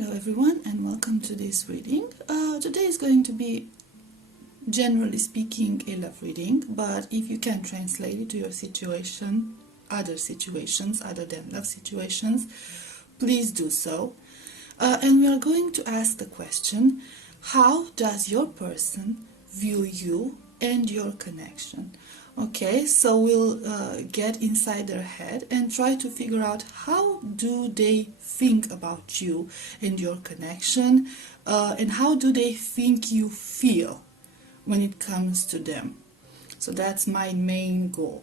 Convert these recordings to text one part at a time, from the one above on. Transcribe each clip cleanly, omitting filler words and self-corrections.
Hello everyone and welcome to this reading. Today is going to be, generally speaking, a love reading, but if you can translate it to your situation, other situations other than love situations, please do so. And we are going to ask the question, how does your person view you and your connection? Okay, so we'll get inside their head and try to figure out how do they think about you and your connection, and how do they think you feel when it comes to them. So that's my main goal.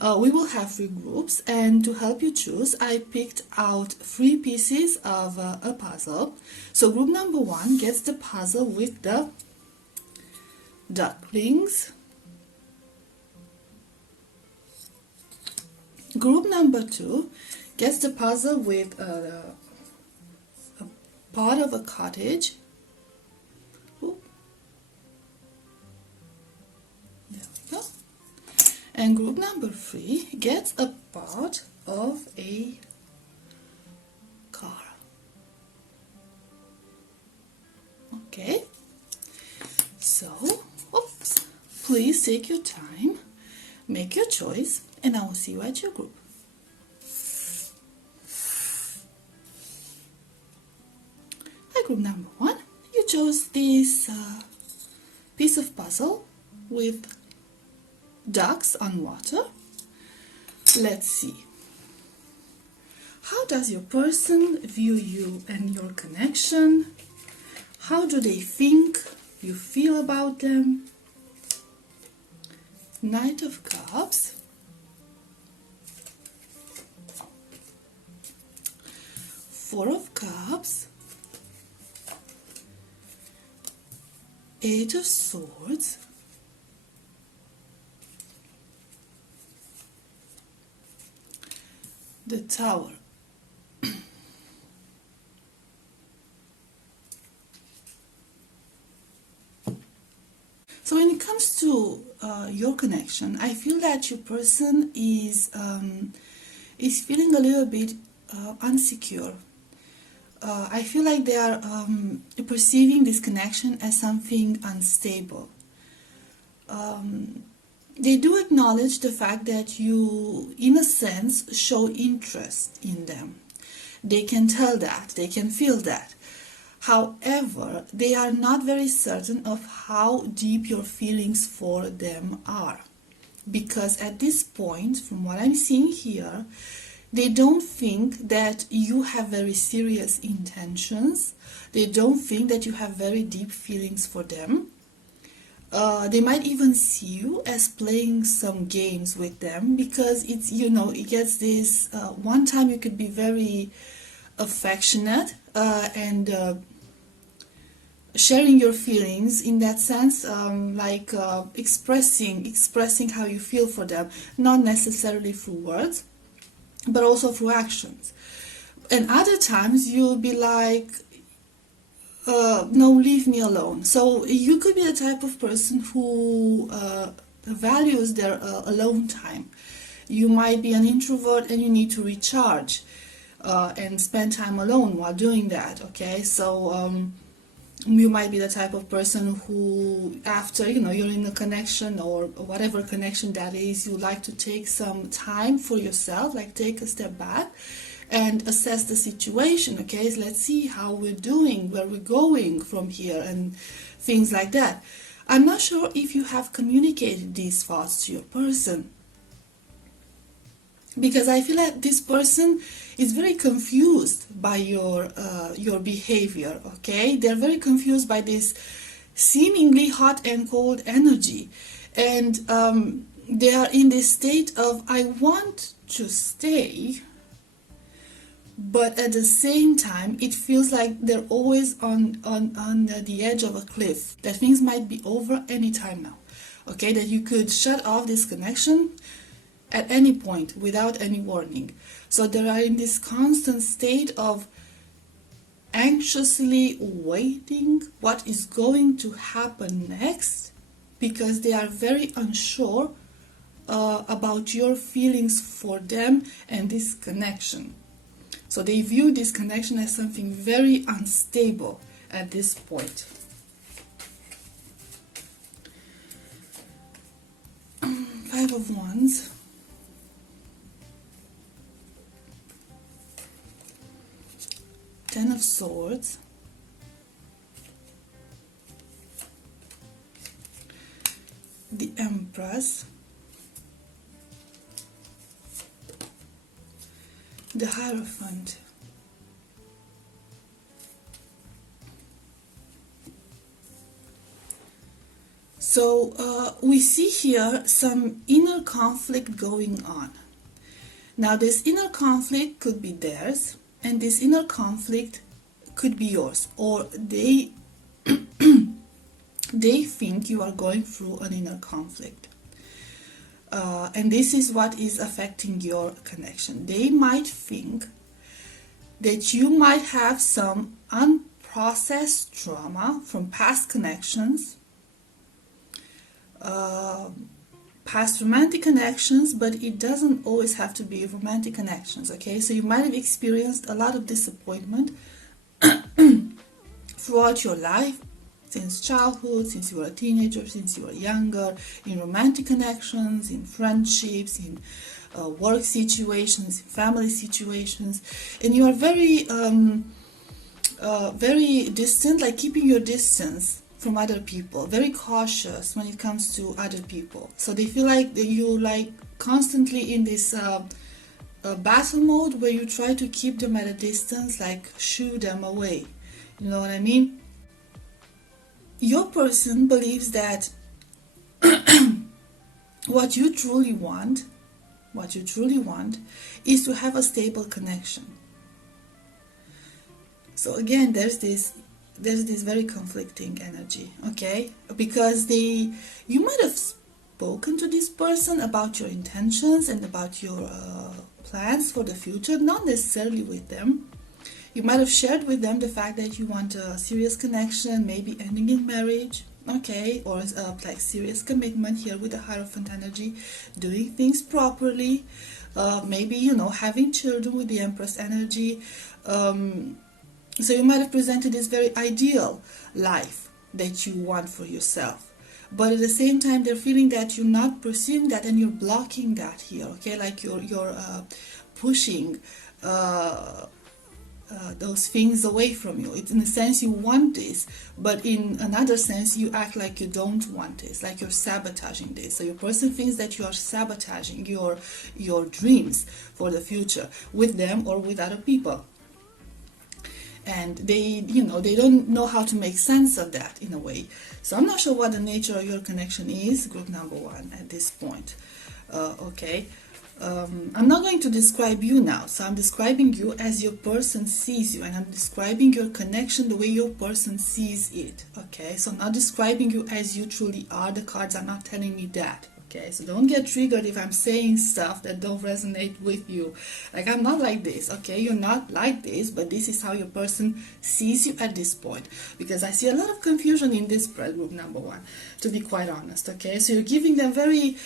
We will have 3 groups, and to help you choose, I picked out 3 pieces of a puzzle. So group number 1 gets the puzzle with the ducklings. Group number 2 gets the puzzle with a part of a cottage. Ooh. There we go. And group number 3 gets a part of a car. Okay, so please take your time, make your choice, and I will see you at your group. Hi, group number 1. You chose this piece of puzzle with ducks on water. Let's see. How does your person view you and your connection? How do they think you feel about them? Knight of Cups. Four of Cups, 8 of Swords, the Tower. So when it comes to your connection, I feel that your person is feeling a little bit insecure. I feel like they are perceiving this connection as something unstable. They do acknowledge the fact that you, in a sense, show interest in them. They can tell that, they can feel that. However, they are not very certain of how deep your feelings for them are. Because at this point, from what I'm seeing here, they don't think that you have very serious intentions. They don't think that you have very deep feelings for them. They might even see you as playing some games with them, because it's, it gets this, one time you could be very affectionate and sharing your feelings in that sense, like expressing how you feel for them, not necessarily through words, but also through actions. And other times you'll be like, no, leave me alone. So you could be the type of person who values their alone time. You might be an introvert and you need to recharge and spend time alone while doing that. Okay, so you might be the type of person who, after you're in a connection or whatever connection that is, you like to take some time for yourself, like take a step back and assess the situation. Okay, so let's see how we're doing, where we're going from here, and things like that. I'm not sure if you have communicated these thoughts to your person, because I feel like this person is very confused by your behavior. Okay, they're very confused by this seemingly hot and cold energy, and they are in this state of, I want to stay, but at the same time it feels like they're always on the edge of a cliff, that things might be over any time now. Okay, that you could shut off this connection at any point without any warning. So they are in this constant state of anxiously waiting what is going to happen next, because they are very unsure about your feelings for them and this connection. So they view this connection as something very unstable at this point. Five of Wands. Ten of Swords. The Empress. The Hierophant. So we see here some inner conflict going on. Now this inner conflict could be theirs, and this inner conflict could be yours, or they they think you are going through an inner conflict. And this is what is affecting your connection. They might think that you might have some unprocessed trauma from past connections, past romantic connections, but it doesn't always have to be romantic connections, okay? So you might have experienced a lot of disappointment throughout your life, since childhood, since you were a teenager, since you were younger, in romantic connections, in friendships, in work situations, in family situations, and you are very very distant, like keeping your distance from other people, very cautious when it comes to other people. So they feel like you like constantly in this battle mode where you try to keep them at a distance, like shoo them away. You know what I mean? Your person believes that what you truly want is to have a stable connection. So again, there's this very conflicting energy, okay? Because you might have spoken to this person about your intentions and about your plans for the future, not necessarily with them. You might have shared with them the fact that you want a serious connection, maybe ending in marriage, okay, or like serious commitment here with the Hierophant energy, doing things properly, maybe, you know, having children with the Empress energy. So you might have presented this very ideal life that you want for yourself. But at the same time, they're feeling that you're not pursuing that and you're blocking that here, okay? Like you're pushing those things away from you. It's in a sense you want this, but in another sense you act like you don't want this, like you're sabotaging this. So your person thinks that you are sabotaging your dreams for the future with them or with other people. And they don't know how to make sense of that in a way. So I'm not sure what the nature of your connection is, group number one, at this point. Okay. I'm not going to describe you now, so I'm describing you as your person sees you, and I'm describing your connection the way your person sees it, okay? So I'm not describing you as you truly are. The cards are not telling me that, okay? So don't get triggered if I'm saying stuff that don't resonate with you. Like, I'm not like this, okay? You're not like this, but this is how your person sees you at this point, because I see a lot of confusion in this spread, group number one, to be quite honest, okay? So you're giving them very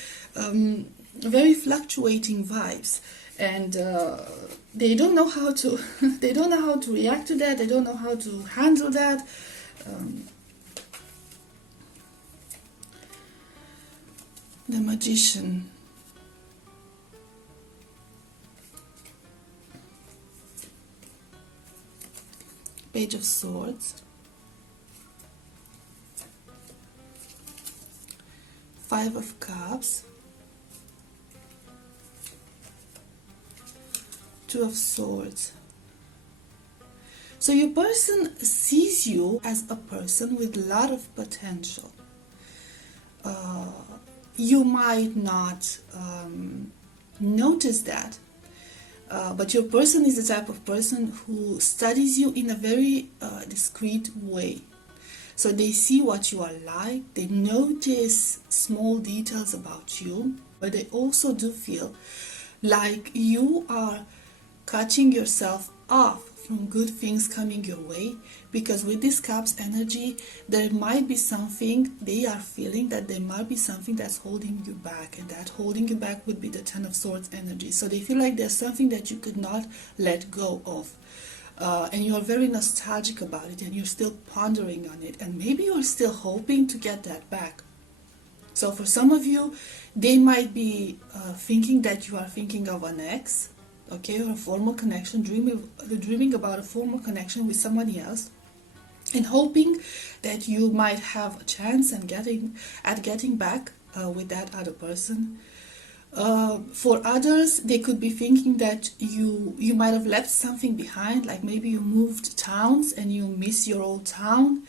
fluctuating vibes, and they don't know how to react to that. They don't know how to handle that. The Magician. Page of Swords. Five of Cups. Two of Swords. So your person sees you as a person with a lot of potential. You might not notice that, but your person is the type of person who studies you in a very discreet way. So they see what you are like, they notice small details about you, but they also do feel like you are cutting yourself off from good things coming your way, because with this Cups energy, there might be something, they are feeling that there might be something that's holding you back, and that holding you back would be the Ten of Swords energy. So they feel like there's something that you could not let go of. And you are very nostalgic about it, and you're still pondering on it, and maybe you're still hoping to get that back. So for some of you, they might be thinking that you are thinking of an ex, okay, or a formal connection, dreaming about a formal connection with somebody else, and hoping that you might have a chance at getting back with that other person. For others, they could be thinking that you might have left something behind, like maybe you moved towns and you miss your old town.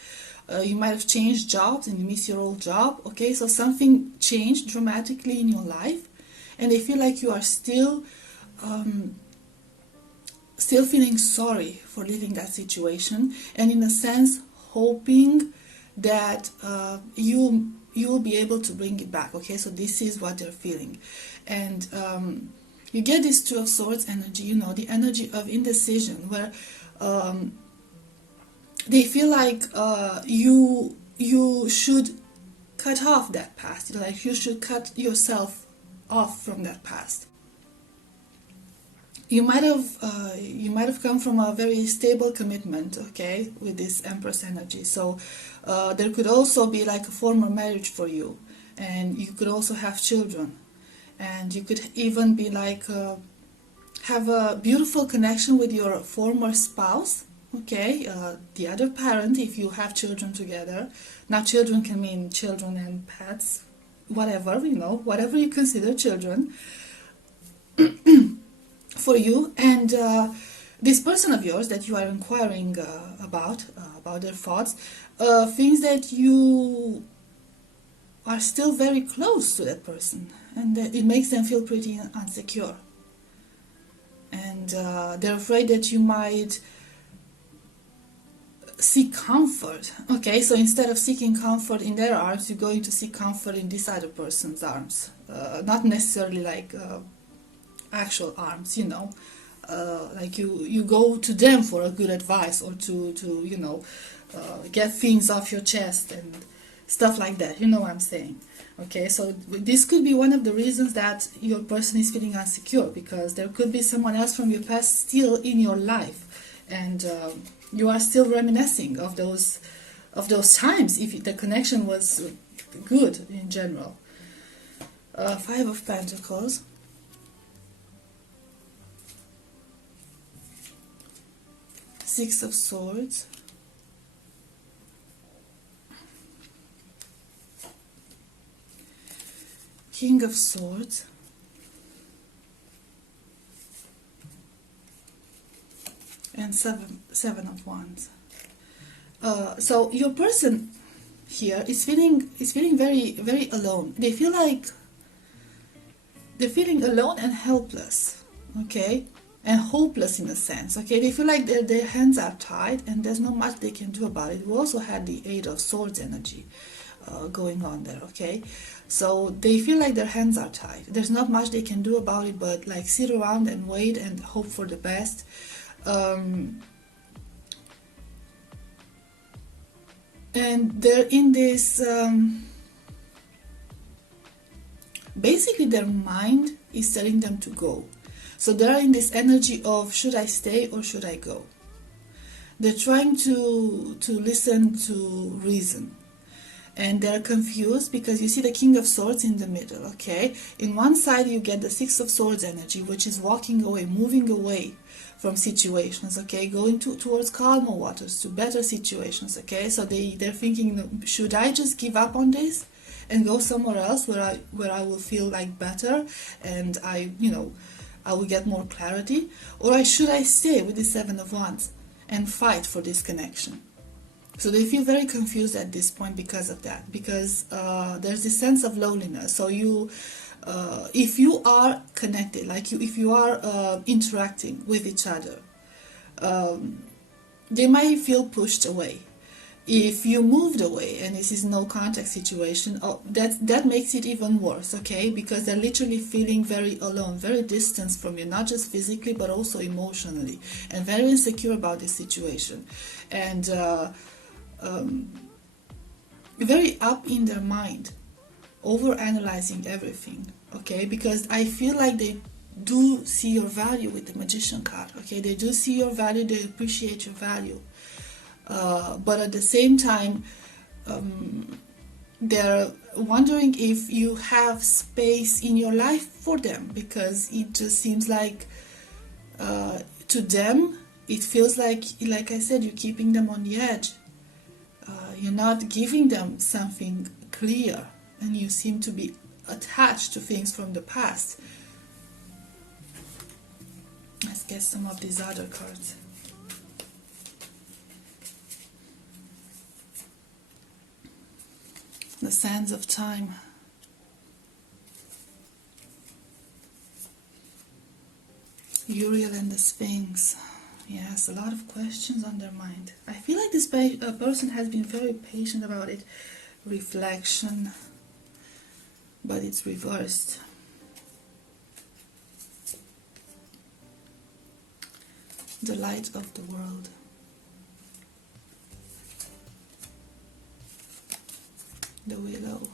You might have changed jobs and you miss your old job. Okay, so something changed dramatically in your life, and they feel like you are still feeling sorry for leaving that situation, and in a sense hoping that you will be able to bring it back. Okay, so this is what they're feeling. And you get this Two of Swords energy, you know, the energy of indecision, where they feel like you should cut off that past, like you should cut yourself off from that past. You might have come from a very stable commitment, okay, with this Empress energy. So there could also be like a former marriage for you, and you could also have children, and you could even be like have a beautiful connection with your former spouse, okay, the other parent if you have children together. Now children can mean children and pets, whatever, you know, whatever you consider children. For you, and this person of yours that you are inquiring about their thoughts, thinks that you are still very close to that person, and it makes them feel pretty insecure, and they're afraid that you might seek comfort. Okay, so instead of seeking comfort in their arms, you're going to seek comfort in this other person's arms, not necessarily like actual arms, you know, like you go to them for a good advice, or to you know, get things off your chest and stuff like that, you know what I'm saying. Okay, so this could be one of the reasons that your person is feeling insecure, because there could be someone else from your past still in your life, and you are still reminiscing of those times if the connection was good in general. Five of Pentacles, Six of Swords, King of Swords, and Seven of Wands. So your person here is feeling very, very alone. They feel like they're feeling alone and helpless, okay, and hopeless in a sense. Okay, they feel like their hands are tied and there's not much they can do about it. We also had the Eight of Swords energy going on there. Okay, so they feel like their hands are tied. There's not much they can do about it, but like sit around and wait and hope for the best. And they're in this basically their mind is telling them to go. So they're in this energy of, should I stay or should I go? They're trying to listen to reason, and they're confused because you see the King of Swords in the middle. Okay, in one side you get the Six of Swords energy, which is walking away, moving away from situations, okay, going towards calmer waters, to better situations. Okay, so they're thinking, should I just give up on this and go somewhere else where I will feel like better, and I will get more clarity, or should I stay with the Seven of Wands and fight for this connection? So they feel very confused at this point because of that, because there's this sense of loneliness. So if you are connected, like if you are interacting with each other, they might feel pushed away, If you moved away and this is no contact situation, oh, that makes it even worse, okay? Because they're literally feeling very alone, very distant from you, not just physically but also emotionally, and very insecure about this situation, and very up in their mind, over analyzing everything, okay? Because I feel like they do see your value with the Magician card, okay? They do see your value, they appreciate your value. But at the same time, they're wondering if you have space in your life for them, because it just seems like to them it feels like I said, you're keeping them on the edge. You're not giving them something clear, and you seem to be attached to things from the past. Let's get some of these other cards. The sands of time. Uriel and the Sphinx. Yes, a lot of questions on their mind. I feel like this person has been very patient about it. Reflection. But it's reversed. The light of the world. The willow.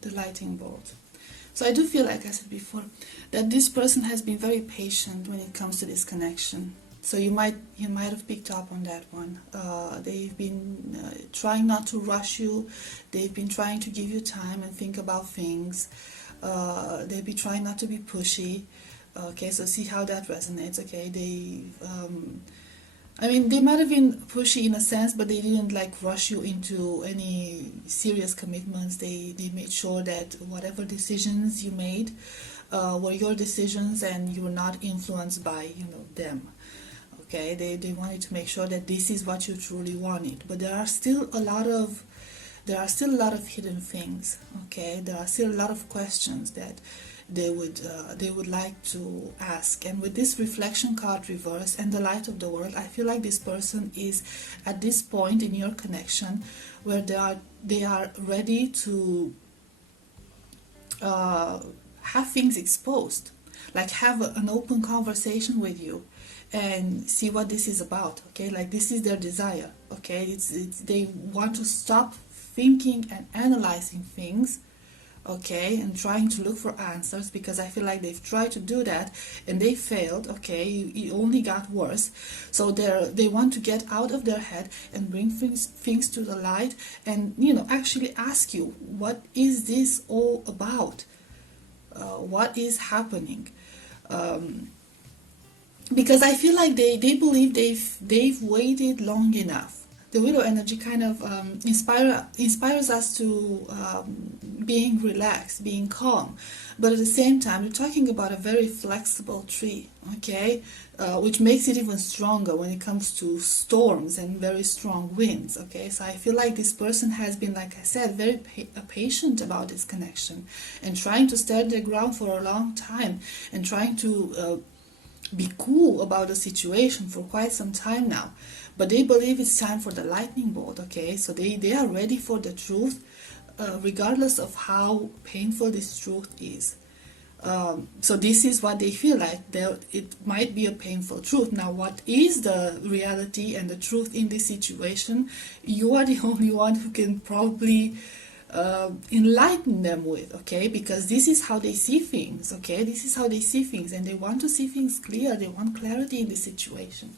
The lightning bolt. So I do feel, like I said before, that this person has been very patient when it comes to this connection. So you might have picked up on that one. They've been trying not to rush you. They've been trying to give you time and think about things. They've been trying not to be pushy. Okay, so see how that resonates. Okay, they might have been pushy in a sense, but they didn't like rush you into any serious commitments. They made sure that whatever decisions you made were your decisions, and you were not influenced by them. Okay, they wanted to make sure that this is what you truly wanted. But there are still a lot of hidden things. Okay, there are still a lot of questions that they would like to ask. And with this reflection card reverse and the light of the world, I feel like this person is at this point in your connection where they are ready to have things exposed, like have an open conversation with you and see what this is about. Okay, like this is their desire. Okay, it's they want to stop thinking and analyzing things, okay, and trying to look for answers, because I feel like they've tried to do that and they failed. Okay, it only got worse. So they want to get out of their head and bring things to the light, and actually ask you, what is this all about? What is happening? Because I feel like they believe they've waited long enough. The widow energy kind of inspires us to being relaxed, being calm. But at the same time, we're talking about a very flexible tree, okay? Which makes it even stronger when it comes to storms and very strong winds, okay? So I feel like this person has been, like I said, very patient about this connection and trying to stand their ground for a long time and trying to be cool about the situation for quite some time now. But they believe it's time for the lightning bolt, okay? So they are ready for the truth, regardless of how painful this truth is. So this is what they feel like. It might be a painful truth. Now, what is the reality and the truth in this situation? You are the only one who can probably enlighten them with, okay? Because this is how they see things, okay? This is how they see things, and they want to see things clear. They want clarity in this situation.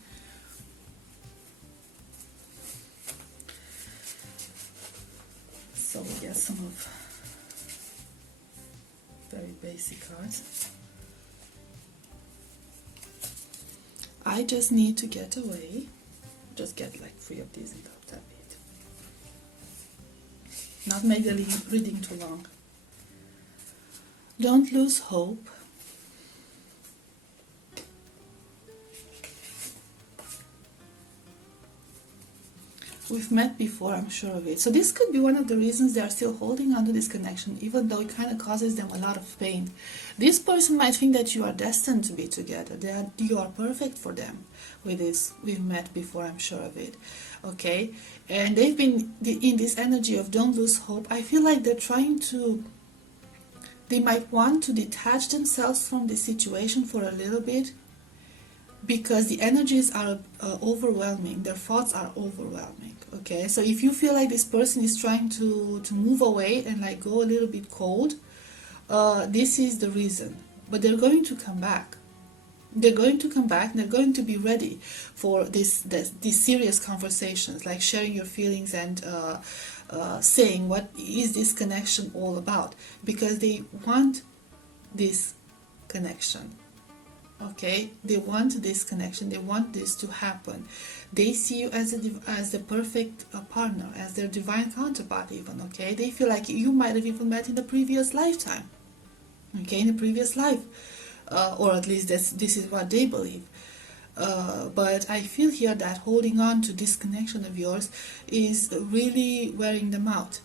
So we get some of very basic cards. I just need to get away. Just get like 3 of these and tap it. Not make the reading too long. Don't lose hope. We've met before, I'm sure of it. So this could be one of the reasons they are still holding on to this connection, even though it kind of causes them a lot of pain. This person might think that you are destined to be together, that you are perfect for them. With this, we've met before, I'm sure of it. Okay, and they've been in this energy of don't lose hope. I feel like they might want to detach themselves from the situation for a little bit, because the energies are overwhelming, their thoughts are overwhelming. Okay, so if you feel like this person is trying to move away and like go a little bit cold, this is the reason. But they're going to come back. They're going to come back and they're going to be ready for these serious conversations, like sharing your feelings and saying what is this connection all about, because they want this connection. Okay, they want this connection, they want this to happen. They see you as the perfect partner, as their divine counterpart even. Okay, they feel like you might have even met in the previous lifetime. Okay, in the previous life, or at least this is what they believe. But I feel here that holding on to this connection of yours is really wearing them out,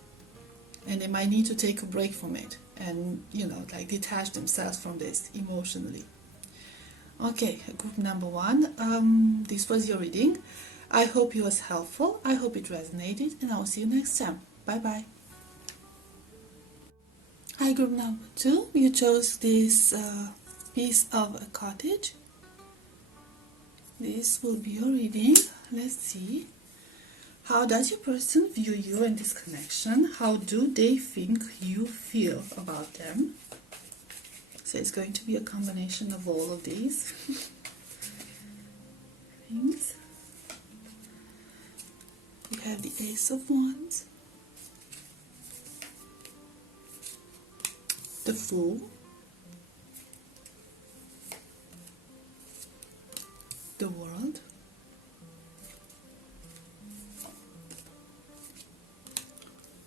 and they might need to take a break from it and like detach themselves from this emotionally. Okay, group number 1, this was your reading. I hope it was helpful, I hope it resonated, and I will see you next time. Bye bye. Hi, group number 2, you chose this piece of a cottage. This will be your reading. Let's see. How does your person view you and this connection? How do they think you feel about them? So it's going to be a combination of all of these things. We have the Ace of Wands, the Fool, the World,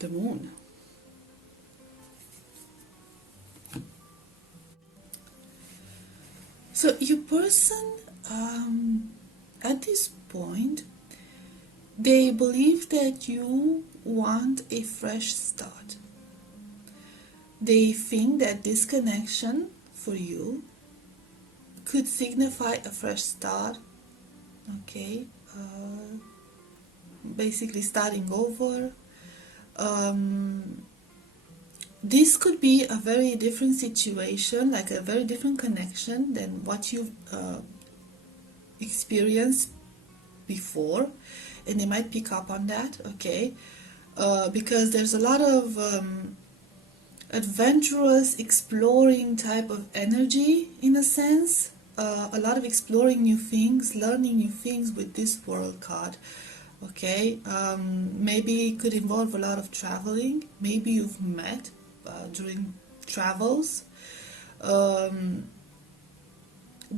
the Moon. So your person, at this point, they believe that you want a fresh start. They think that this connection for you could signify a fresh start. Okay, basically starting over. This could be a very different situation, like a very different connection than what you've experienced before, and they might pick up on that. Okay, because there's a lot of adventurous, exploring type of energy in a sense. A lot of exploring new things, learning new things with this World card. Okay, maybe it could involve a lot of traveling. Maybe you've met during travels, but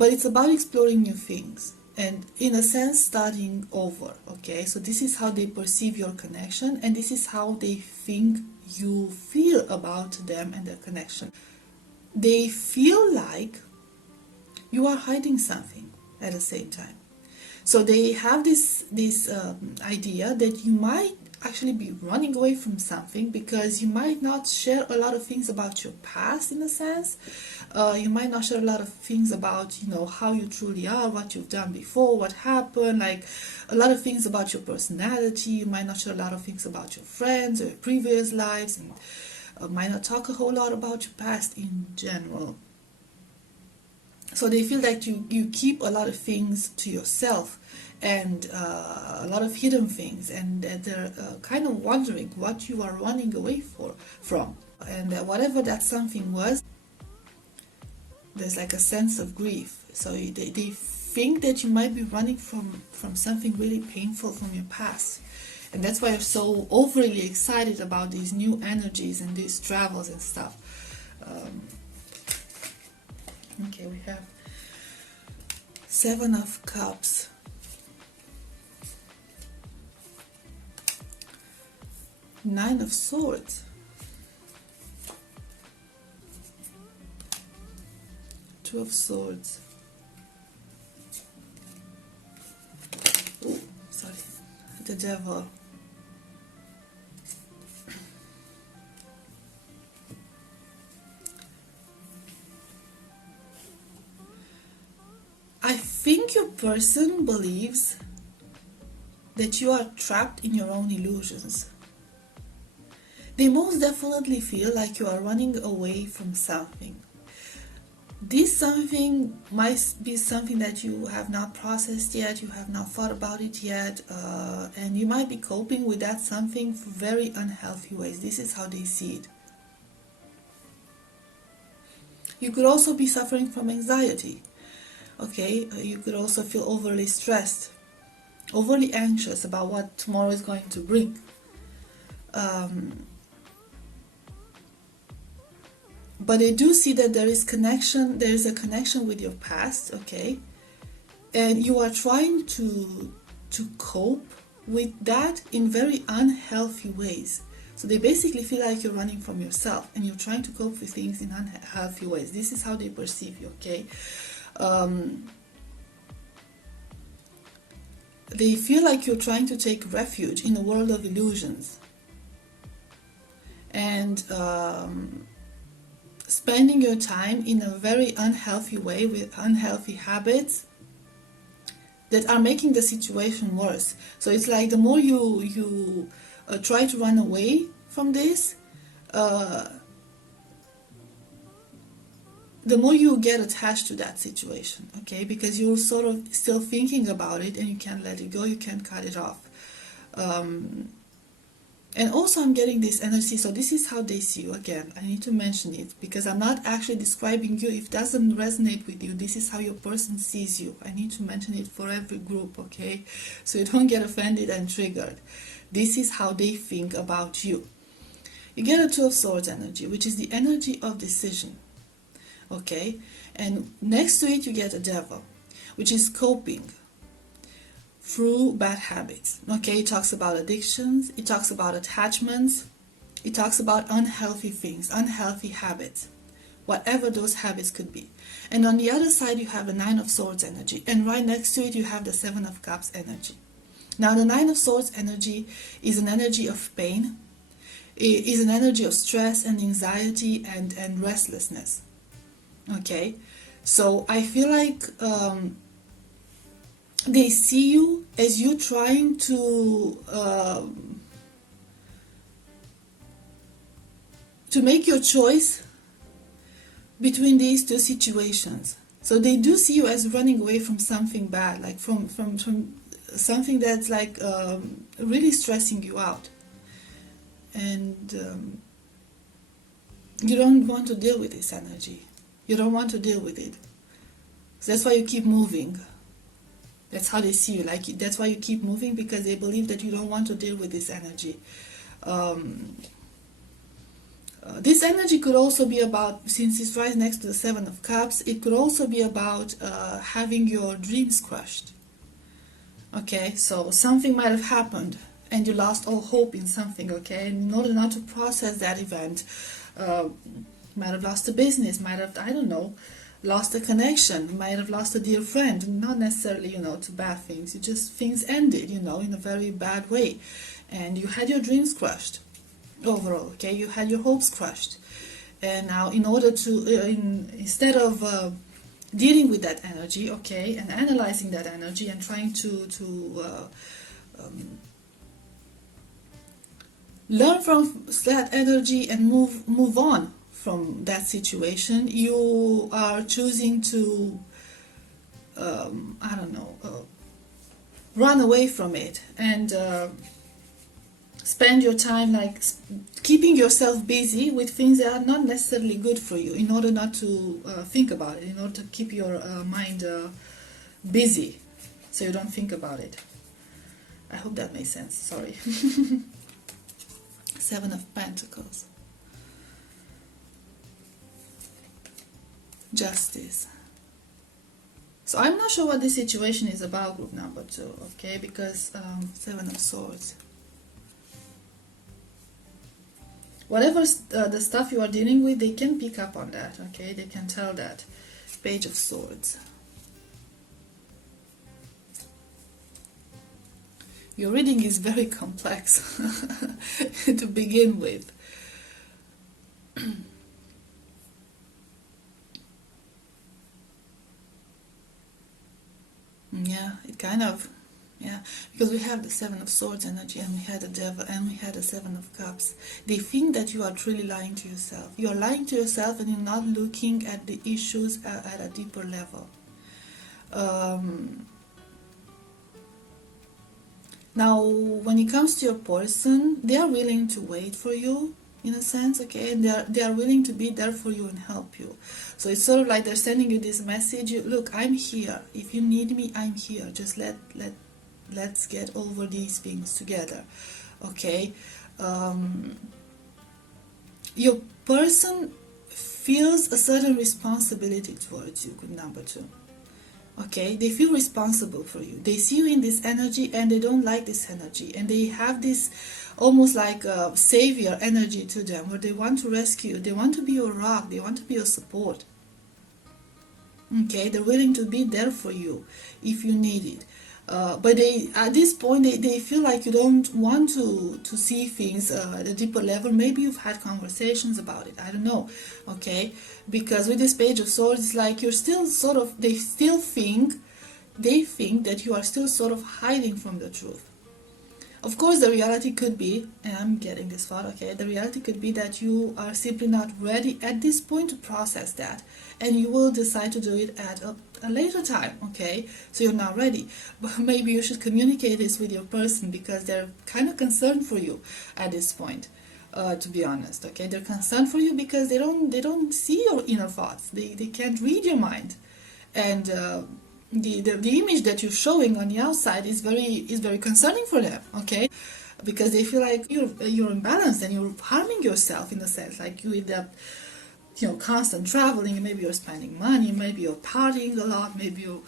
it's about exploring new things and in a sense starting over. Okay, so this is how they perceive your connection, and this is how they think you feel about them and their connection. They feel like you are hiding something at the same time. So they have this idea that you might actually be running away from something because you might not share a lot of things about your past in a sense. You might not share a lot of things about, how you truly are, what you've done before, what happened, like a lot of things about your personality. You might not share a lot of things about your friends or your previous lives, and might not talk a whole lot about your past in general. So they feel that you keep a lot of things to yourself and a lot of hidden things, and that they're kind of wondering what you are running away from. And whatever that something was, there's like a sense of grief. So they think that you might be running from something really painful from your past. And that's why you're so overly excited about these new energies and these travels and stuff. Okay, we have 7 of Cups, Nine of Swords, Two of Swords, the Devil, think your person believes that you are trapped in your own illusions. They most definitely feel like you are running away from something. This something might be something that you have not processed yet, you have not thought about it yet, and you might be coping with that something for very unhealthy ways. This is how they see it. You could also be suffering from anxiety. Okay, you could also feel overly stressed, overly anxious about what tomorrow is going to bring. But they do see that there is a connection with your past, okay? And you are trying to cope with that in very unhealthy ways. So they basically feel like you're running from yourself and you're trying to cope with things in unhealthy ways. This is how they perceive you, okay? They feel like you're trying to take refuge in a world of illusions. And spending your time in a very unhealthy way with unhealthy habits that are making the situation worse. So it's like the more you try to run away from this, the more you get attached to that situation, okay? Because you're sort of still thinking about it and you can't let it go, you can't cut it off. And also I'm getting this energy, so this is how they see you. Again, I need to mention it because I'm not actually describing you. If it doesn't resonate with you, this is how your person sees you. I need to mention it for every group, okay? So you don't get offended and triggered. This is how they think about you. You get a Two of Swords energy, which is the energy of decision, okay? And next to it you get a Devil, which is coping through bad habits. Okay, it talks about addictions, it talks about attachments, it talks about unhealthy things, unhealthy habits, whatever those habits could be. And on the other side you have the Nine of Swords energy, and right next to it you have the Seven of Cups energy. Now the Nine of Swords energy is an energy of pain, it is an energy of stress and anxiety and restlessness. Okay, so I feel like they see you as you trying to make your choice between these two situations. So they do see you as running away from something bad, like from something that's like really stressing you out, and you don't want to deal with this energy. You don't want to deal with it. So that's why you keep moving. That's how they see you. Like that's why you keep moving, because they believe that you don't want to deal with this energy. This energy could also be about, since it's right next to the Seven of Cups, it could also be about having your dreams crushed. Okay, so something might have happened and you lost all hope in something, okay? And in order not to process that event, might have lost a business, might have, I don't know, lost a connection, might have lost a dear friend, not necessarily, to bad things. Things ended, in a very bad way. And you had your dreams crushed overall, okay? You had your hopes crushed. And now in order to, instead of dealing with that energy, okay, and analyzing that energy and trying to learn from that energy and move on from that situation, you are choosing to run away from it and spend your time like keeping yourself busy with things that are not necessarily good for you, in order not to think about it, in order to keep your mind busy so you don't think about it. I hope that makes sense. Sorry. Seven of Pentacles. Justice. So I'm not sure what this situation is about, group number 2, okay, because Seven of Swords. Whatever the stuff you are dealing with, they can pick up on that, okay, they can tell that. Page of Swords. Your reading is very complex to begin with. Yeah, it kind of, yeah, because we have the Seven of Swords energy, and we had the Devil, and we had the Seven of Cups. They think that you are truly lying to yourself. You're lying to yourself, and you're not looking at the issues at a deeper level. Now, when it comes to your person, they are willing to wait for you, in a sense, okay, and they are willing to be there for you and help you. So it's sort of like they're sending you this message: look, I'm here. If you need me, I'm here. Just let's get over these things together, okay. Your person feels a certain responsibility towards you, good number 2. Okay, they feel responsible for you. They see you in this energy, and they don't like this energy, and they have this almost like a savior energy to them, where they want to rescue you. They want to be your rock. They want to be your support. Okay, they're willing to be there for you if you need it. But they, at this point, they feel like you don't want to see things at a deeper level. Maybe you've had conversations about it. I don't know. Okay, because with this Page of Swords, it's like you're still sort of, they think that you are still sort of hiding from the truth. Of course, the reality could be, and I'm getting this far, okay, the reality could be that you are simply not ready at this point to process that, and you will decide to do it at a later time, okay, so you're not ready. But maybe you should communicate this with your person, because they're kind of concerned for you at this point, to be honest, okay, they're concerned for you because they don't see your inner thoughts, they can't read your mind, and the image that you're showing on the outside is very concerning for them, okay, because they feel like you're imbalanced and you're harming yourself, in a sense, like you with that, constant traveling. Maybe you're spending money, maybe you're partying a lot, maybe you,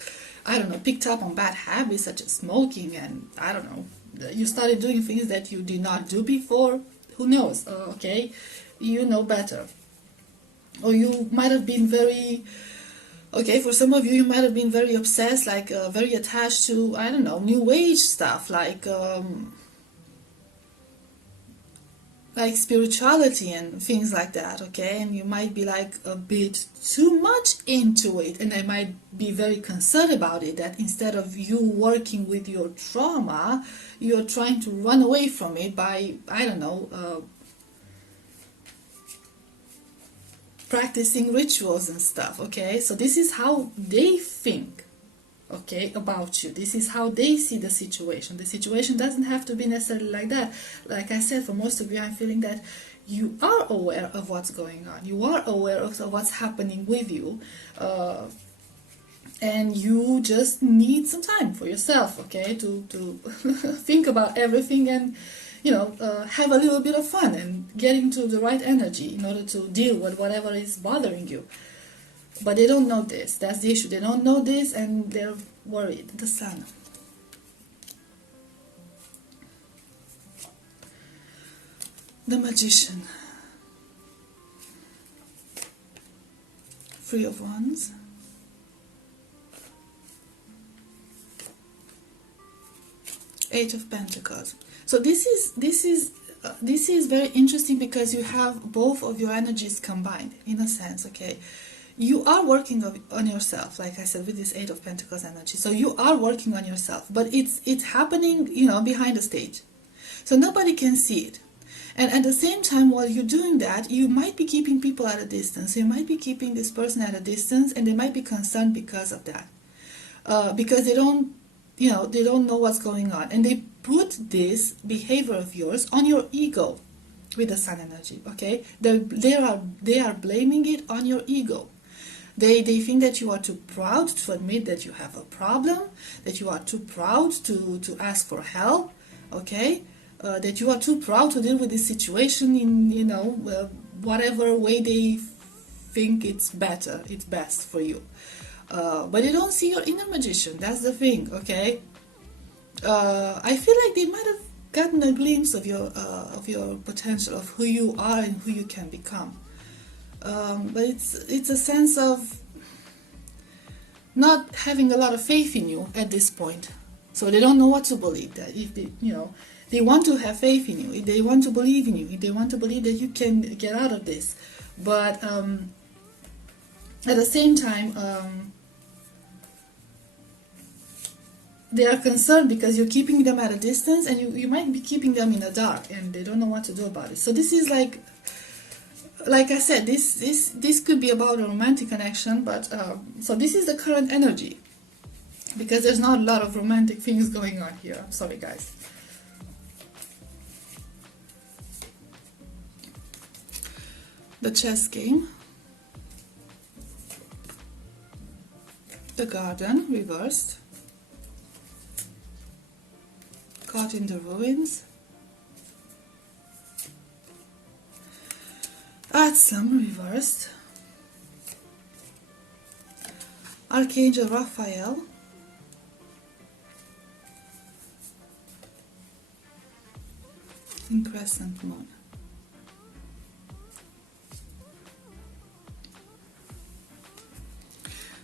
I don't know, picked up on bad habits such as smoking, and I don't know, you started doing things that you did not do before. Who knows? Okay, you know better. Or you might have been very, okay, for some of you, you might have been very obsessed, like very attached to, I don't know, new age stuff, like spirituality and things like that, okay? And you might be like a bit too much into it, and they might be very concerned about it, that instead of you working with your trauma, you're trying to run away from it by, I don't know, practicing rituals and stuff, okay? So this is how they think, okay, about you. This is how they see the situation. The situation doesn't have to be necessarily like that. Like I said, for most of you, I'm feeling that you are aware of what's going on. You are aware of what's happening with you. And you just need some time for yourself, okay, to think about everything and, have a little bit of fun and get into the right energy in order to deal with whatever is bothering you. But they don't know this. That's the issue. They don't know this, and they're worried. The Sun. The Magician. Three of Wands. Eight of Pentacles. So this is very interesting, because you have both of your energies combined, in a sense, okay? You are working on yourself, like I said, with this Eight of Pentacles energy. So you are working on yourself, but it's happening, behind the stage. So nobody can see it. And at the same time, while you're doing that, you might be keeping people at a distance. You might be keeping this person at a distance, and they might be concerned because of that. Because they don't know what's going on. And they put this behavior of yours on your ego with the Sun energy, okay? They are blaming it on your ego. They think that you are too proud to admit that you have a problem, that you are too proud to ask for help, okay? That you are too proud to deal with this situation in, whatever way they think it's best for you. But they don't see your inner magician. That's the thing, okay? I feel like they might have gotten a glimpse of your potential, of who you are and who you can become. But it's a sense of not having a lot of faith in you at this point. So they don't know what to believe. That if they want to have faith in you, if they want to believe in you, if they want to believe that you can get out of this, but at the same time, they are concerned because you're keeping them at a distance, and you might be keeping them in the dark, and they don't know what to do about it. So this is like I said, this could be about a romantic connection, but so this is the current energy, because there's not a lot of romantic things going on here. I'm sorry, guys. The chess game, the garden reversed, caught in the ruins, Atsum reversed, Archangel Raphael, in crescent moon.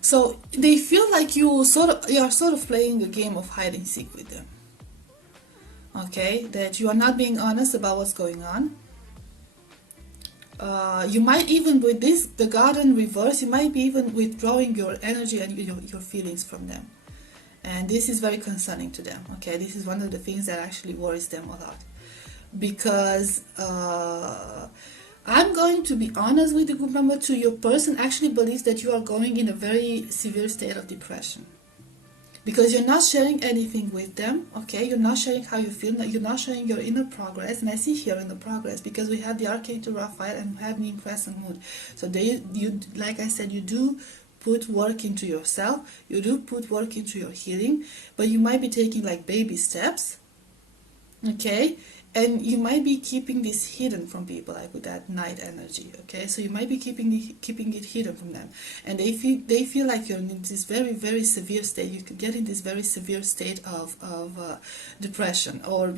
So they feel like you are sort of playing a game of hide and seek with them. Okay, that you are not being honest about what's going on. You might even, with this, the garden reverse, you might be even withdrawing your energy and your feelings from them. And this is very concerning to them. Okay, this is one of the things that actually worries them a lot. Because I'm going to be honest with the group member 2, your person actually believes that you are going in a very severe state of depression. Because you're not sharing anything with them, okay? You're not sharing how you feel, you're not sharing your inner progress, and I see here in the progress, because we have the Archangel Raphael and we have the crescent moon. So you, like I said, you do put work into yourself, you do put work into your healing, but you might be taking like baby steps, okay? And you might be keeping this hidden from people, like with that night energy, okay? So you might be keeping it hidden from them, and they feel like you're in this very, very severe state. You could get in this very severe state of depression, or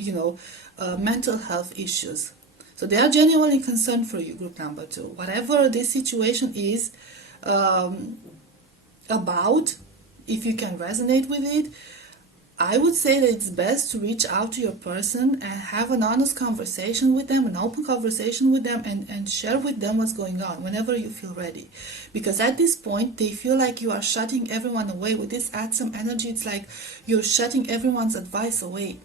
mental health issues. So they are genuinely concerned for you, group number 2. Whatever this situation is about, if you can resonate with it, I would say that it's best to reach out to your person and have an honest conversation with them, an open conversation with them, and share with them what's going on whenever you feel ready. Because at this point, they feel like you are shutting everyone away. With this Atsum energy, it's like you're shutting everyone's advice away.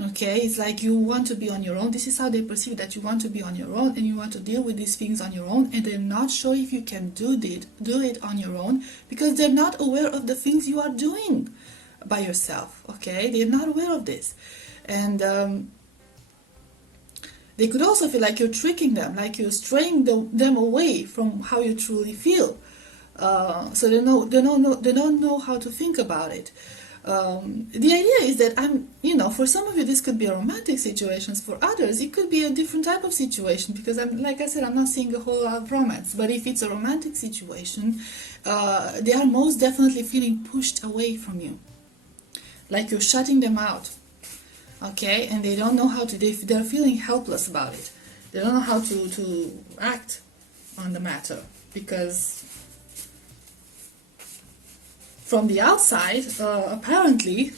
Okay, it's like you want to be on your own. This is how they perceive that you want to be on your own and you want to deal with these things on your own, and they're not sure if you can do it on your own, because they're not aware of the things you are doing by yourself. Okay, they're not aware of this, and they could also feel like you're tricking them, like you're straying them away from how you truly feel. So they don't know how to think about it. The idea is that for some of you this could be a romantic situation. For others it could be a different type of situation, because like I said, I'm not seeing a whole lot of romance. But if it's a romantic situation, they are most definitely feeling pushed away from you, like you're shutting them out, okay? And they don't know how to, they're feeling helpless about it. They don't know how to act on the matter, because from the outside, apparently,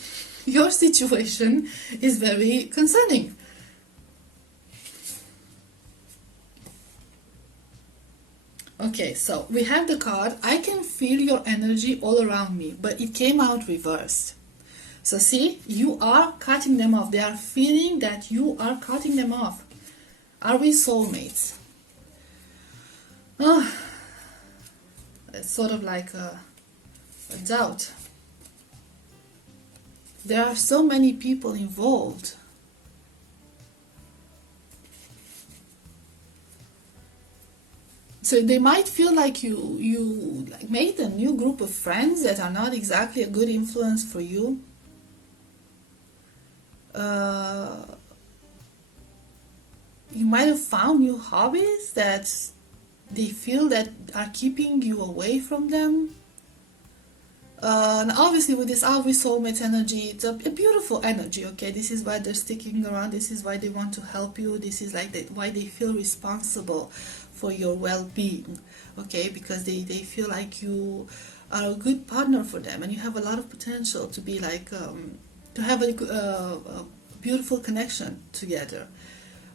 your situation is very concerning. Okay, so we have the card, I can feel your energy all around me, but it came out reversed. So see, you are cutting them off. They are feeling that you are cutting them off. Are we soulmates? Oh, it's sort of like a doubt. There are so many people involved. So they might feel like you like made a new group of friends that are not exactly a good influence for you. You might have found new hobbies that they feel that are keeping you away from them. And obviously with this Are We Soulmates energy, it's a beautiful energy, okay? This is why they're sticking around. This is why they want to help you. This is like why they feel responsible for your well-being, okay? Because they feel like you are a good partner for them, and you have a lot of potential to be like to have a beautiful connection together.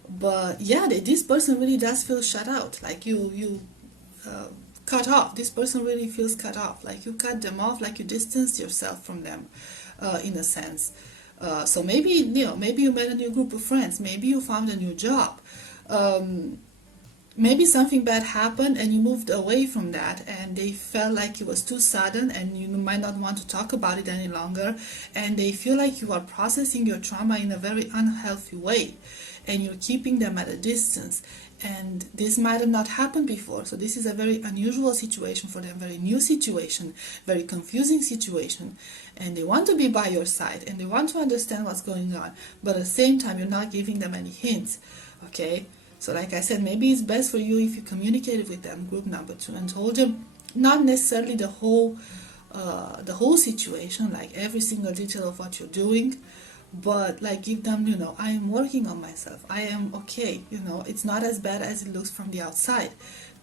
But yeah, this person really does feel shut out, like you cut off. This person really feels cut off, like you cut them off, like you distanced yourself from them. in a sense. So maybe, maybe you met a new group of friends, maybe you found a new job. Maybe something bad happened and you moved away from that, and they felt like it was too sudden and you might not want to talk about it any longer, and they feel like you are processing your trauma in a very unhealthy way and you're keeping them at a distance, and this might have not happened before. So this is a very unusual situation for them, very new situation, very confusing situation, and they want to be by your side and they want to understand what's going on, but at the same time you're not giving them any hints. Okay, so like I said, maybe it's best for you if you communicated with them, group number 2, and told them not necessarily the whole situation, like every single detail of what you're doing, but like give them, I am working on myself, I am okay, it's not as bad as it looks from the outside,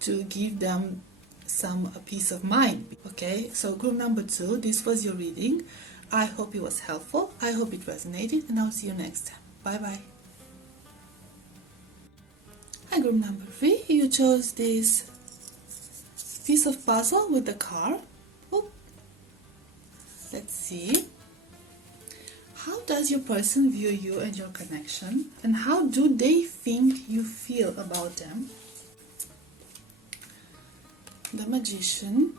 to give them some peace of mind. Okay, so group number 2, this was your reading. I hope it was helpful, I hope it resonated, and I'll see you next time. Bye bye. Hi, group number 3, you chose this piece of puzzle with the car. Oh, let's see. How does your person view you and your connection, and how do they think you feel about them? The Magician,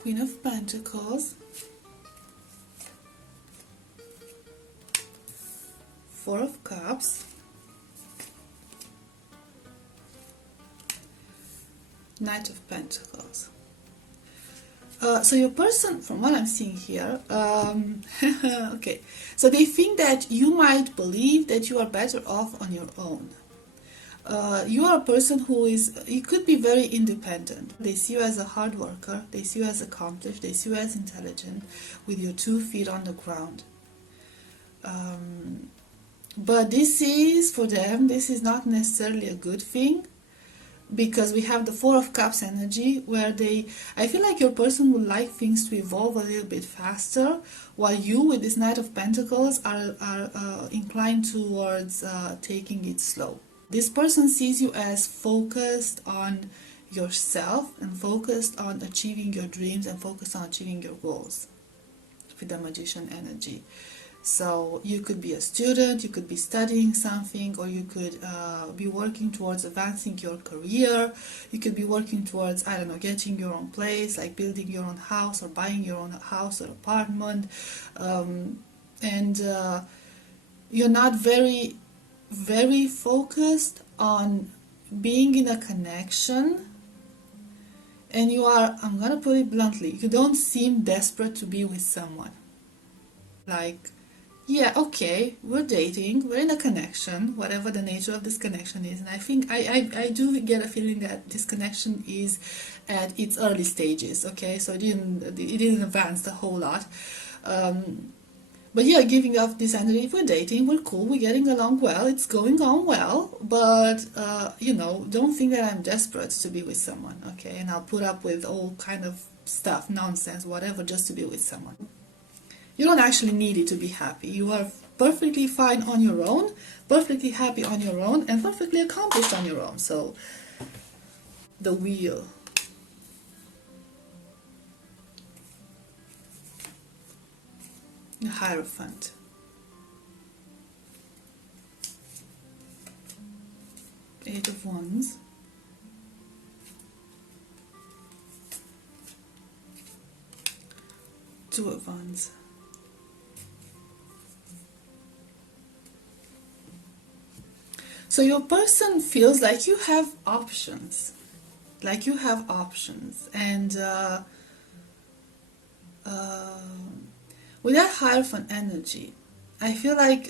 Queen of Pentacles, Four of Cups, Knight of Pentacles. So your person, from what I'm seeing here, okay, so they think that you might believe that you are better off on your own. You are a person who you could be very independent. They see you as a hard worker, they see you as accomplished, they see you as intelligent, with your 2 feet on the ground. But this is, for them, this is not necessarily a good thing, because we have the Four of Cups energy, where I feel like your person would like things to evolve a little bit faster, while you, with this Knight of Pentacles, are inclined towards taking it slow. This person sees you as focused on yourself and focused on achieving your dreams and focused on achieving your goals with the Magician energy. So you could be a student, you could be studying something, or you could be working towards advancing your career. You could be working towards, I don't know, getting your own place, like building your own house or buying your own house or apartment. And you're not very, very focused on being in a connection. And you are, I'm gonna put it bluntly, you don't seem desperate to be with someone. Like, yeah, okay, we're dating, we're in a connection, whatever the nature of this connection is. And I think I do get a feeling that this connection is at its early stages, okay? So it didn't advance a whole lot. But yeah, giving off this energy, if we're dating, we're cool, we're getting along well, it's going on well, but, don't think that I'm desperate to be with someone, okay? And I'll put up with all kind of stuff, nonsense, whatever, just to be with someone. You don't actually need it to be happy. You are perfectly fine on your own, perfectly happy on your own, and perfectly accomplished on your own. So, the Wheel. The Hierophant. Eight of Wands. Two of Wands. So your person feels like you have options, and with that Hierophant energy, I feel like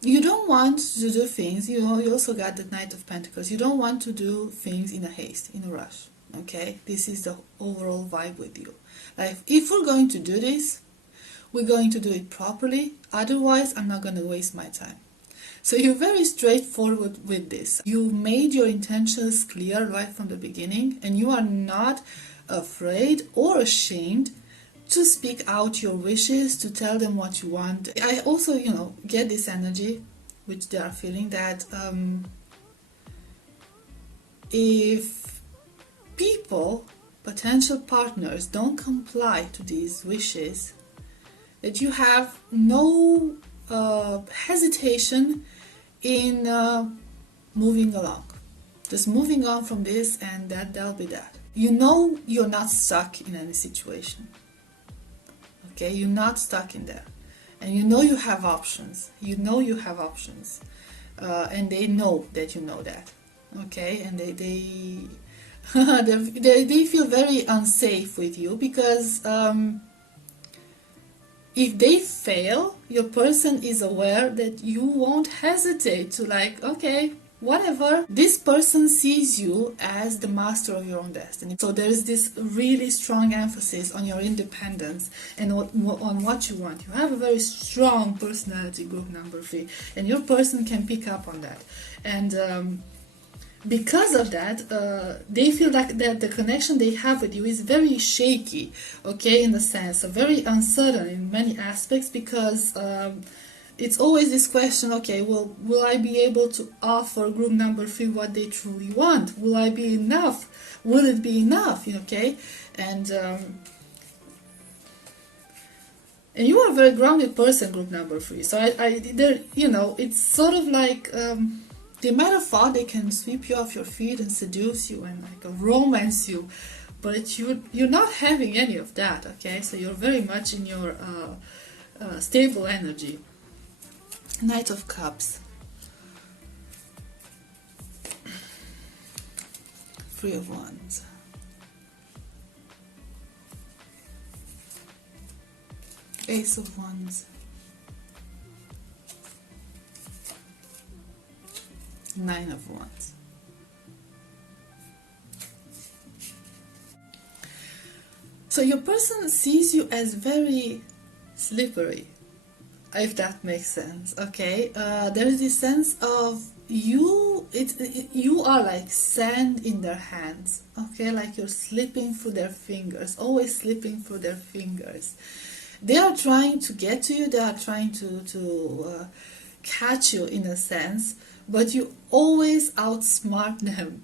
you don't want to do things, you also got the Knight of Pentacles, you don't want to do things in a haste, in a rush, okay? This is the overall vibe with you. Like, if we're going to do this, we're going to do it properly, otherwise I'm not going to waste my time. So you're very straightforward with this. You made your intentions clear right from the beginning, and you are not afraid or ashamed to speak out your wishes, to tell them what you want. I also, get this energy, which they are feeling, that if people, potential partners, don't comply to these wishes, that you have no hesitation in moving along. Just moving on from this, and that'll be that. You know you're not stuck in any situation. Okay, you're not stuck in there. And you know you have options. You know you have options. And they know that you know that. Okay, and they they feel very unsafe with you because if they fail, your person is aware that you won't hesitate to like, okay, whatever. This person sees you as the master of your own destiny. So there's this really strong emphasis on your independence and on what you want. You have a very strong personality, group number 3, and your person can pick up on that. And because of that, they feel like that the connection they have with you is very shaky, okay, in the sense of very uncertain in many aspects, because it's always this question, okay, well, will I be able to offer group number 3 what they truly want? Will I be enough? Will it be enough? Okay, and you are a very grounded person, group number 3. So there, it's sort of like they might have thought they can sweep you off your feet and seduce you and like romance you, but you're not having any of that. Okay, so you're very much in your stable energy. Knight of Cups, 3 of Wands, Ace of Wands, Nine of Wands. So your person sees you as very slippery, if that makes sense. Okay, there is this sense of you are like sand in their hands. Okay, like you're slipping through their fingers, always slipping through their fingers. They are trying to get to you, they are trying to catch you in a sense, but you always outsmart them.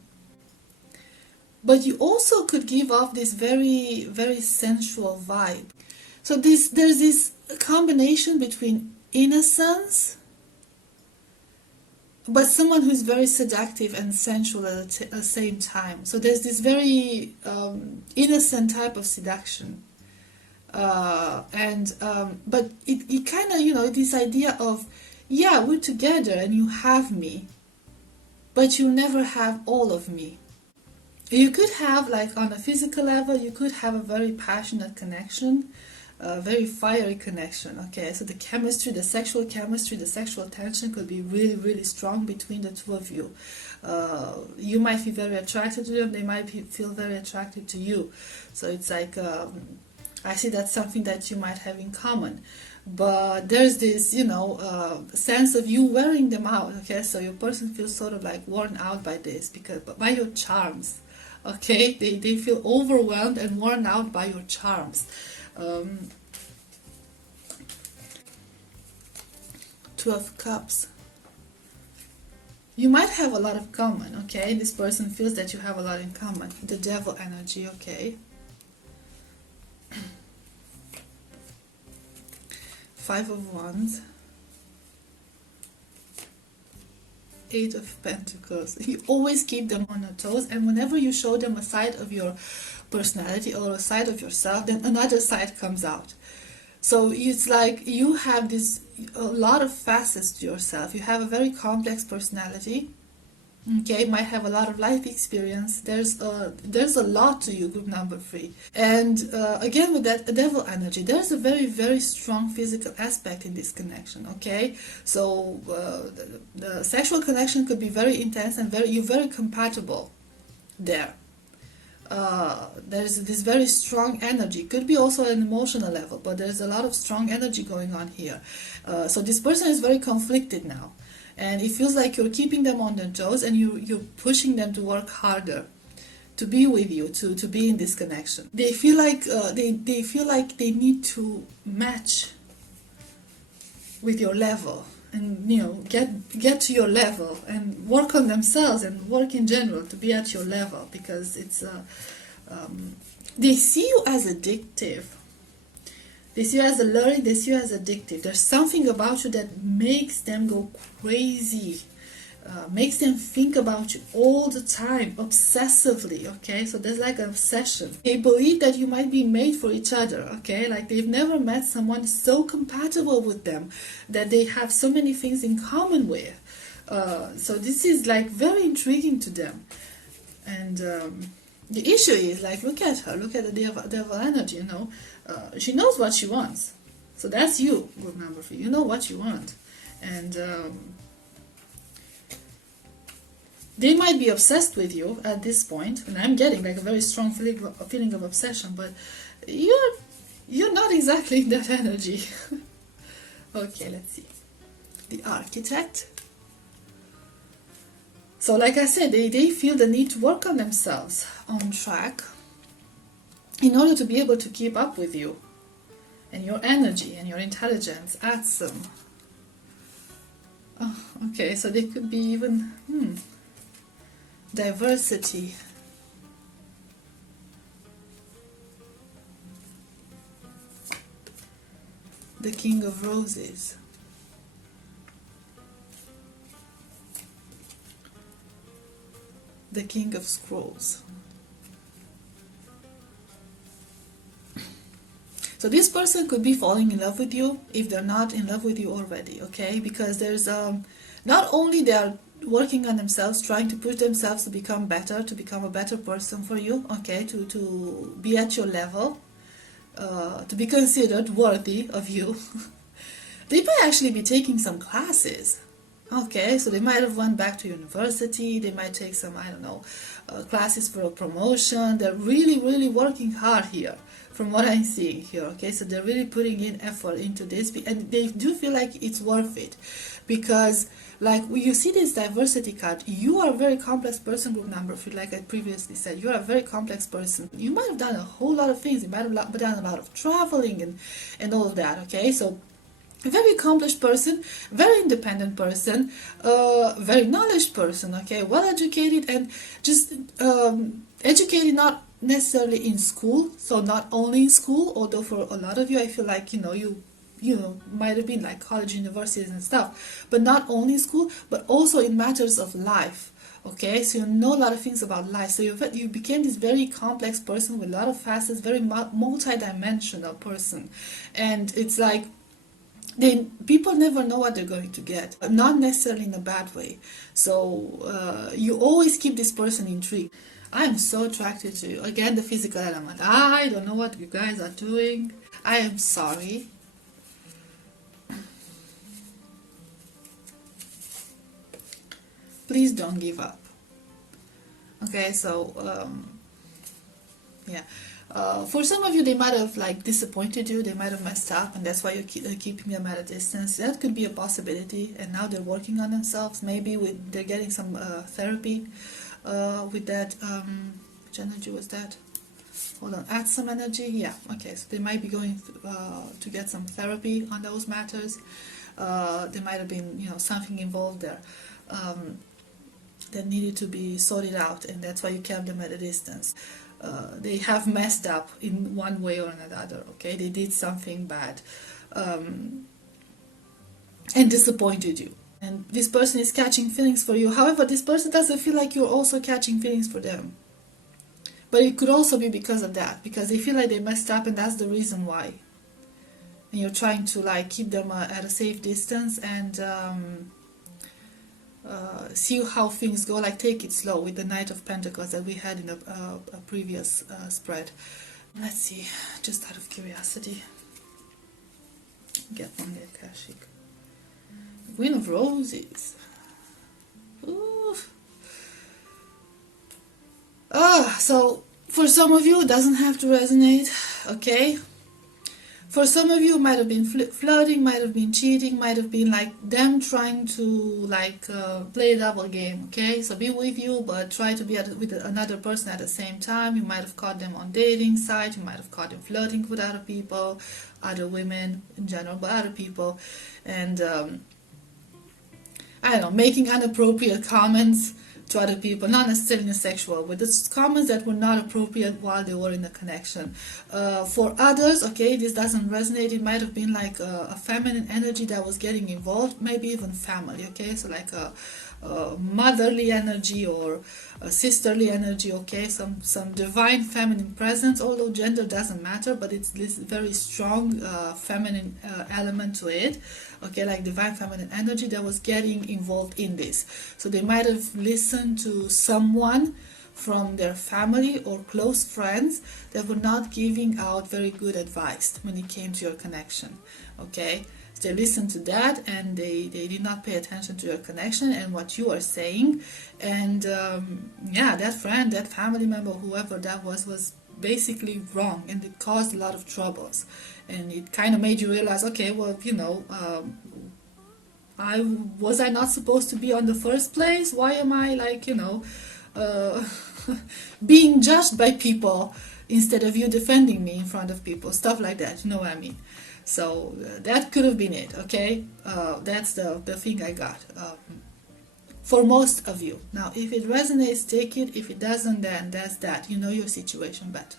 But you also could give off this very, very sensual vibe. So there's this combination between innocence, but someone who's very seductive and sensual at the same time. So there's this very innocent type of seduction. But it kind of, this idea of, yeah, we're together and you have me, but you never have all of me. You could have, like, on a physical level, you could have a very passionate connection, a very fiery connection, okay? So the chemistry, the sexual chemistry, the sexual tension could be really, really strong between the two of you. You might feel very attracted to them, they might feel very attracted to you. So it's like, I see that's something that you might have in common. But there's this, sense of you wearing them out, okay? So your person feels sort of like worn out by this, by your charms, okay? They feel overwhelmed and worn out by your charms. Two of Cups. You might have a lot of common, okay? This person feels that you have a lot in common. The Devil energy, okay? Five of Wands, Eight of Pentacles. You always keep them on their toes, and whenever you show them a side of your personality or a side of yourself, then another side comes out. So it's like you have a lot of facets to yourself. You have a very complex personality. Okay, might have a lot of life experience. There's a lot to you, group number 3. And again, with that devil energy, there's a very, very strong physical aspect in this connection. Okay, so the sexual connection could be very intense and you're very compatible there. There's this very strong energy. Could be also an emotional level, but there's a lot of strong energy going on here. So this person is very conflicted now. And it feels like you're keeping them on their toes and you're pushing them to work harder, to be with you, to be in this connection. They feel like they need to match with your level. and get to your level and work on themselves and work in general to be at your level, because it's they see you as addictive. They see you as alluring, they see you as addictive. There's something about you that makes them go crazy, makes them think about you all the time, obsessively, okay? So there's like an obsession. They believe that you might be made for each other, okay? Like they've never met someone so compatible with them, that they have so many things in common with. So this is like very intriguing to them. And the issue is, like, look at her, look at the devil energy, she knows what she wants. So that's you, group number 3. You know what you want. And they might be obsessed with you at this point, and I'm getting like a very strong feeling of obsession, but you're not exactly in that energy. Okay, let's see. The Architect. So like I said, they feel the need to work on themselves, on track, in order to be able to keep up with you and your energy and your intelligence. Awesome. Oh, okay, so they could be even diversity. The King of Roses. The King of Scrolls. So this person could be falling in love with you if they're not in love with you already, okay? Because there's not only they are working on themselves, trying to push themselves to become better, to become a better person for you, okay? To be at your level, to be considered worthy of you. They might actually be taking some classes. Okay, so they might have went back to university, they might take some, I don't know, classes for a promotion. They're really, really working hard here, from what I'm seeing here, okay? So they're really putting in effort into this, and they do feel like it's worth it, because, like, when you see this diversity card, you are a very complex person, group number 3, like I previously said. You are a very complex person. You might have done a whole lot of things. You might have done a lot of traveling and all of that, okay? So a very accomplished person, very independent person, very knowledge person, okay, well educated, and just educated not necessarily in school, so not only in school, although for a lot of you I feel like you might have been like college, universities and stuff, but not only in school, but also in matters of life. Okay, so you know a lot of things about life. So you became this very complex person with a lot of facets, very multi-dimensional person, and it's like people never know what they're going to get, not necessarily in a bad way. So you always keep this person intrigued. I'm so attracted to you. Again, the physical element. I don't know what you guys are doing. I am sorry. Please don't give up. Okay, so yeah. For some of you, they might have like disappointed you, they might have messed up, and that's why you're keeping them at a distance. That could be a possibility, and now they're working on themselves. Maybe they're getting some therapy with that. Which energy was that? Hold on, add some energy. Yeah, okay, so they might be going to get some therapy on those matters. There might have been something involved there that needed to be sorted out, and that's why you kept them at a distance. They have messed up in one way or another, okay? They did something bad and disappointed you. And this person is catching feelings for you. However, this person doesn't feel like you're also catching feelings for them. But it could also be because of that, because they feel like they messed up and that's the reason why. And you're trying to like keep them at a safe distance and see how things go, like take it slow with the Knight of Pentacles that we had in a previous spread. Let's see, just out of curiosity. Get one there, Kashik. Queen of Roses. Ooh. So for some of you, it doesn't have to resonate, okay? For some of you, it might have been flirting, might have been cheating, might have been like them trying to like play a double game, okay? So be with you, but try to be with another person at the same time. You might have caught them on dating sites, you might have caught them flirting with other people, other women in general, but other people. And I don't know, making inappropriate comments to other people, not necessarily in a sexual way, but comments that were not appropriate while they were in a connection. For others, okay, this doesn't resonate. It might have been like a feminine energy that was getting involved, maybe even family, okay, so like a motherly energy or a sisterly energy, okay, some divine feminine presence, although gender doesn't matter, but it's this very strong feminine element to it, okay, like divine feminine energy that was getting involved in this. So they might have listened to someone from their family or close friends that were not giving out very good advice when it came to your connection, okay. They listened to that and they did not pay attention to your connection and what you are saying. And yeah, that friend, that family member, whoever that was basically wrong, and it caused a lot of troubles. And it kind of made you realize, okay, well, you know, I not supposed to be on the first place? Why am I, like, you know, being judged by people instead of you defending me in front of people? Stuff like that, you know what I mean? So that could have been it, okay? That's the thing I got for most of you. Now, if it resonates, take it. If it doesn't, then that's that. You know your situation better.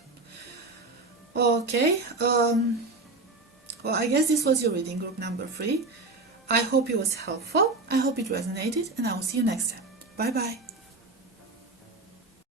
Okay. Well, I guess this was your reading group number 3. I hope it was helpful. I hope it resonated, and I will see you next time. Bye-bye.